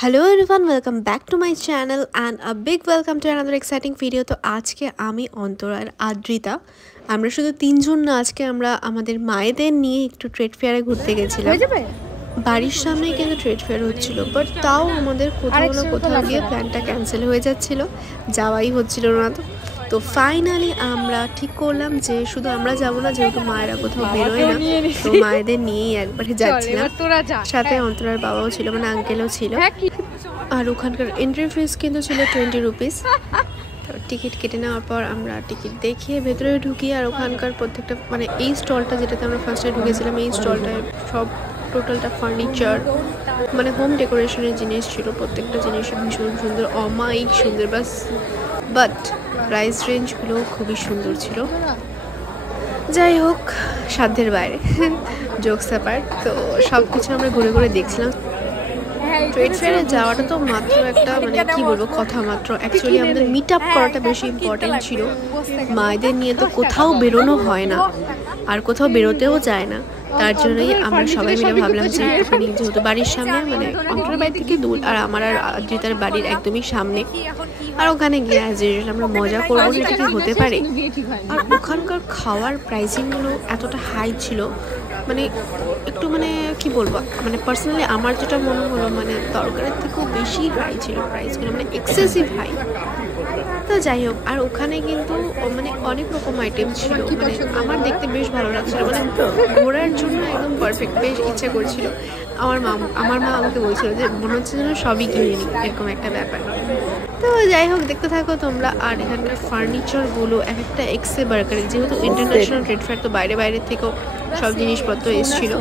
Hello everyone, welcome back to my channel and a big welcome to another exciting video. তো আজকে আমি অন্তরা আর আদ্রিতা আমরা শুধু তিনজন না, আজকে আমরা আমাদের মায়েদের নিয়ে একটু ট্রেড ফেয়ারে ঘুরতে গেছিলাম। বাড়ির সামনেই কিন্তু ট্রেড ফেয়ার হচ্ছিল, বাট তাও আমাদের কোথাও না কোথাও গিয়ে প্ল্যানটা ক্যান্সেল হয়ে যাচ্ছিল, যাওয়াই হচ্ছিল না। তো ফাইনালি আমরা ঠিক করলাম যে শুধু আমরা যাবো না, যেহেতু মায়েরা কোথাও বেরোয় না, তো মায়েদের নিয়েই একবারে যাচ্ছিলাম। সাথে অন্তরার বাবাও ছিল, মানে আঙ্কেলও ছিল। আর ওখানকার এন্ট্রি ফিস কিন্তু ছিল 20 রুপিস। টিকিট কেটে নেওয়ার পর আমরা টিকিট দেখিয়ে ভেতরে ঢুকি। আর ওখানকার প্রত্যেকটা মানে এই স্টলটা যেটাতে আমরা ফার্স্টে ঢুকেছিলাম, এই স্টলটায় সব টোটালটা ফার্নিচার মানে হোম ডেকোরেশনের জিনিস ছিল। প্রত্যেকটা জিনিস ভীষণ সুন্দর, অমায়িক সুন্দর, বাট প্রাইস রেঞ্জগুলো খুবই সুন্দর ছিল। যাই হোক, সাধ্যের বাইরে, জোকস অ্যাপার্ট। তো সব কিছু আমরা ঘুরে ঘুরে দেখছিলাম। ট্রেড ফেয়ারে যাওয়াটা তো মাত্র একটা মানে কি বলবো কথা মাত্র, অ্যাকচুয়ালি আমাদের মিট আপ করাটা বেশি ইম্পর্টেন্ট ছিল। মায়েদের নিয়ে তো কোথাও বেরোনো হয় না, আর কোথাও বেরোতেও যায় না। তার জন্যই আমরা সবাই মিলে ভাবলাম যে এখানে, যেহেতু বাড়ির সামনে মানে অন্তরার বাড়ি থেকে দূর, আর আমার আর আদ্রিতার বাড়ির একদমই সামনে, আর ওখানে গিয়ে অ্যাজ ইউজুয়াল আমরা মজা করবো, এটা কি হতে পারে। আর ওখানকার খাওয়ার প্রাইসিংগুলো এতটা হাই ছিল, মানে একটু মানে কি বলবো, মানে পার্সোনালি আমার যেটা মনে হলো মানে দরকারের থেকেও বেশি হাই ছিল প্রাইসগুলো, মানে এক্সেসিভ হাই। তো যাই হোক, আর ওখানে কিন্তু মানে অনেক রকম আইটেম ছিল, মানে আমার দেখতে বেশ ভালো লাগছিল, মানে ঘোরার জন্য একদম পারফেক্ট, বেশ ইচ্ছা করছিল। আমার মা আমাকে বলছিল যে মনে হচ্ছে যেন সবই কিনে নিই, এরকম একটা ব্যাপার। তো যাই হোক, দেখতে থাকো তোমরা। আর এখানকার ফার্নিচারগুলো এক একটা এক্সে বার্গারে, যেহেতু ইন্টারন্যাশনাল ট্রেড ফেয়ার, তো বাইরে থেকেও সব জিনিসপত্র এসেছিল,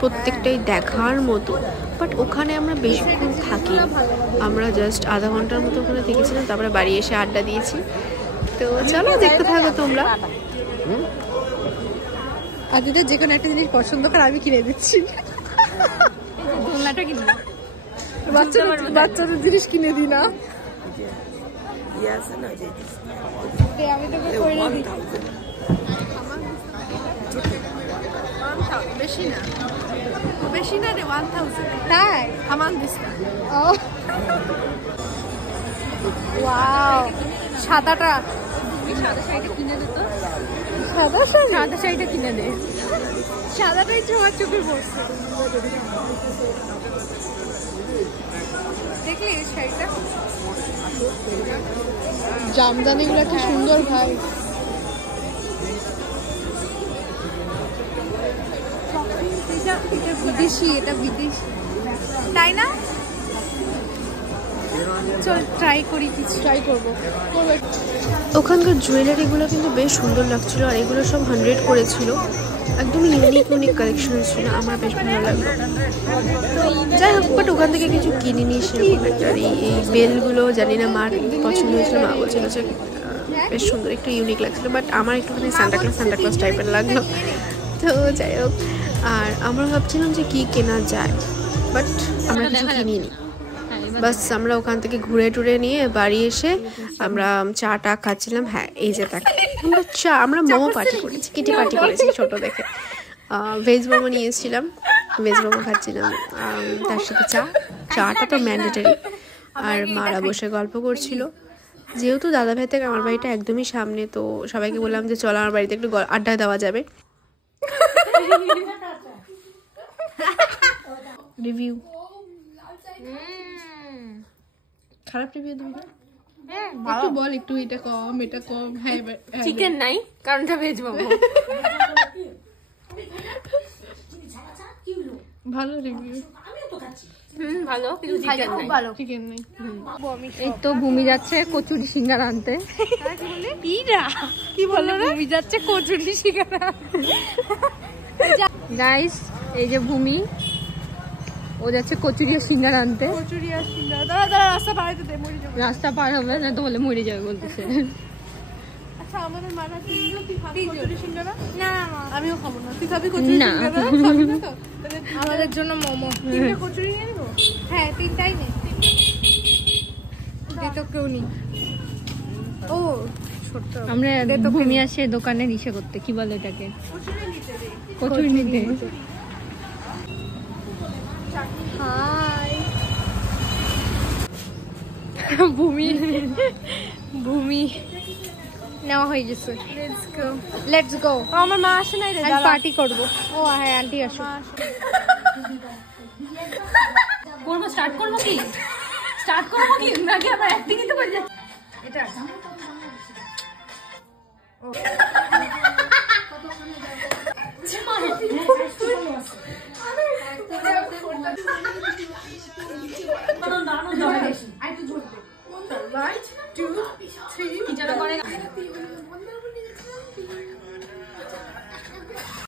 প্রত্যেকটাই দেখার মতো। বাট ওখানে আমরা বেশিক্ষণ থাকি, আমরা জাস্ট আধা ঘন্টার মতো ওখানে থেকেছিলাম, তারপরে বাড়ি এসে আড্ডা দিয়েছি। তো চলো দেখতে থাকো তোমরা। আদিটা যে কোনো একটা জিনিস পছন্দ করে আমি কিনে দিচ্ছি। বাচ্চাদের জিনিস কিনে দিই না, আমি তোকে করে দিই। বেশি না রে, 1000। তাই আমার দিস না। ওয়াও, সাদাটা সাদা শাড়িটা কিনে দে তো। সাদা শাড়িটা কিনে দে, সাদাটাই আমার চোখে পড়ছে। দেখলি এই শাড়িটা, জামদানিগুলো কি সুন্দর ভাই। বিদেশি, এটা বিদেশি তাই না? চল ট্রাই করি, কিছু ট্রাই করবো। ওখানকার জুয়েলারিগুলো কিন্তু বেশ সুন্দর লাগছিল, আর এগুলো সব 100 করেছিল, একদম ইউনিক কালেকশন ছিল, আমার বেশ ভালো লাগলো। যাই হোক, বাট ওখান থেকে কিছু কিনিনি সেরকম একটা। এই বেলগুলো জানি না মার পছন্দ হয়েছিল, মা বলছিল যে বেশ সুন্দর, একটু ইউনিক লাগছিল, বাট আমার একটুখানি সান্টা ক্লজ টাইপের লাগলো। তো যাই হোক, আর আমরা ভাবছিলাম যে কি কেনা যায়, বাট আমরা কিছু কিনিনি। বাস আমরা ওখান থেকে ঘুরে টুরে নিয়ে বাড়ি এসে আমরা চাটা খাচ্ছিলাম। হ্যাঁ, এই যে দেখ, আমরা মোমো পার্টি করেছি, কিটি পার্টি করেছি ছোট দেখে। ভেজ মোমো নিয়ে এসেছিলাম, ভেজ মোমো খাচ্ছিলাম, তার সাথে চাটা তো ম্যান্ডেটারি। আর মারা বসে গল্প করছিল, যেহেতু দাদা ভাই থেকে আমার বাড়িটা একদমই সামনে, তো সবাইকে বললাম যে চলো আমার বাড়িতে একটু আড্ডা দেওয়া যাবে। রিভিউ খারাপ রিভিউ দিবি না? একটু বল, একটু এটা কম এটা কম। হ্যাঁ, চিকেন নাই, কারণ এটা ভেজ মোমো। ভালো রিভিউ, ভালো, কিন্তু চিকেন নাই, ভালো চিকেন নেই। এই তো ভূমি যাচ্ছে কচুরি সিঙ্গারা আনতে। কি বললো? ভূমি যাচ্ছে কচুরি সিঙ্গারা। গাইস, এই যে ভূমি, ও যাচ্ছে কচুরি আর সিঙ্গারা আনতে। কচুরি আর সিঙ্গারা, দাঁড়া রাস্তা পার হতে দে, মরে যাবো। রাস্তা পার হবে না তো বলে মরে যাবে বলতেছে। আচ্ছা, আমাদের মানা তুই খাবি কচুরি সিঙ্গারা? না, আমিও খাবো না। তুই খাবি কচুরি সিঙ্গারা? খাবি না তো? আমাদের জন্য মোমো, 3টা কচুরি নিয়ে নেবো। হ্যাঁ, 3টাই নে। তো কেউ নেই। ও ছোট, আমরা ভূমি আসে দোকানে ইসে করতে, কি বলে এটাকে, কচুরি নিতে। হাই, ভূমি ভূমি নেওয়া হয়ে গেছে। Let's go. আমার মা আসে নাই রে, পার্টি করবো। ও হ্যাঁ, আন্টি আসো। করবো, স্টার্ট করবো কি নাকি আবার অ্যাক্টিং তো করে যাচ্ছে এটা।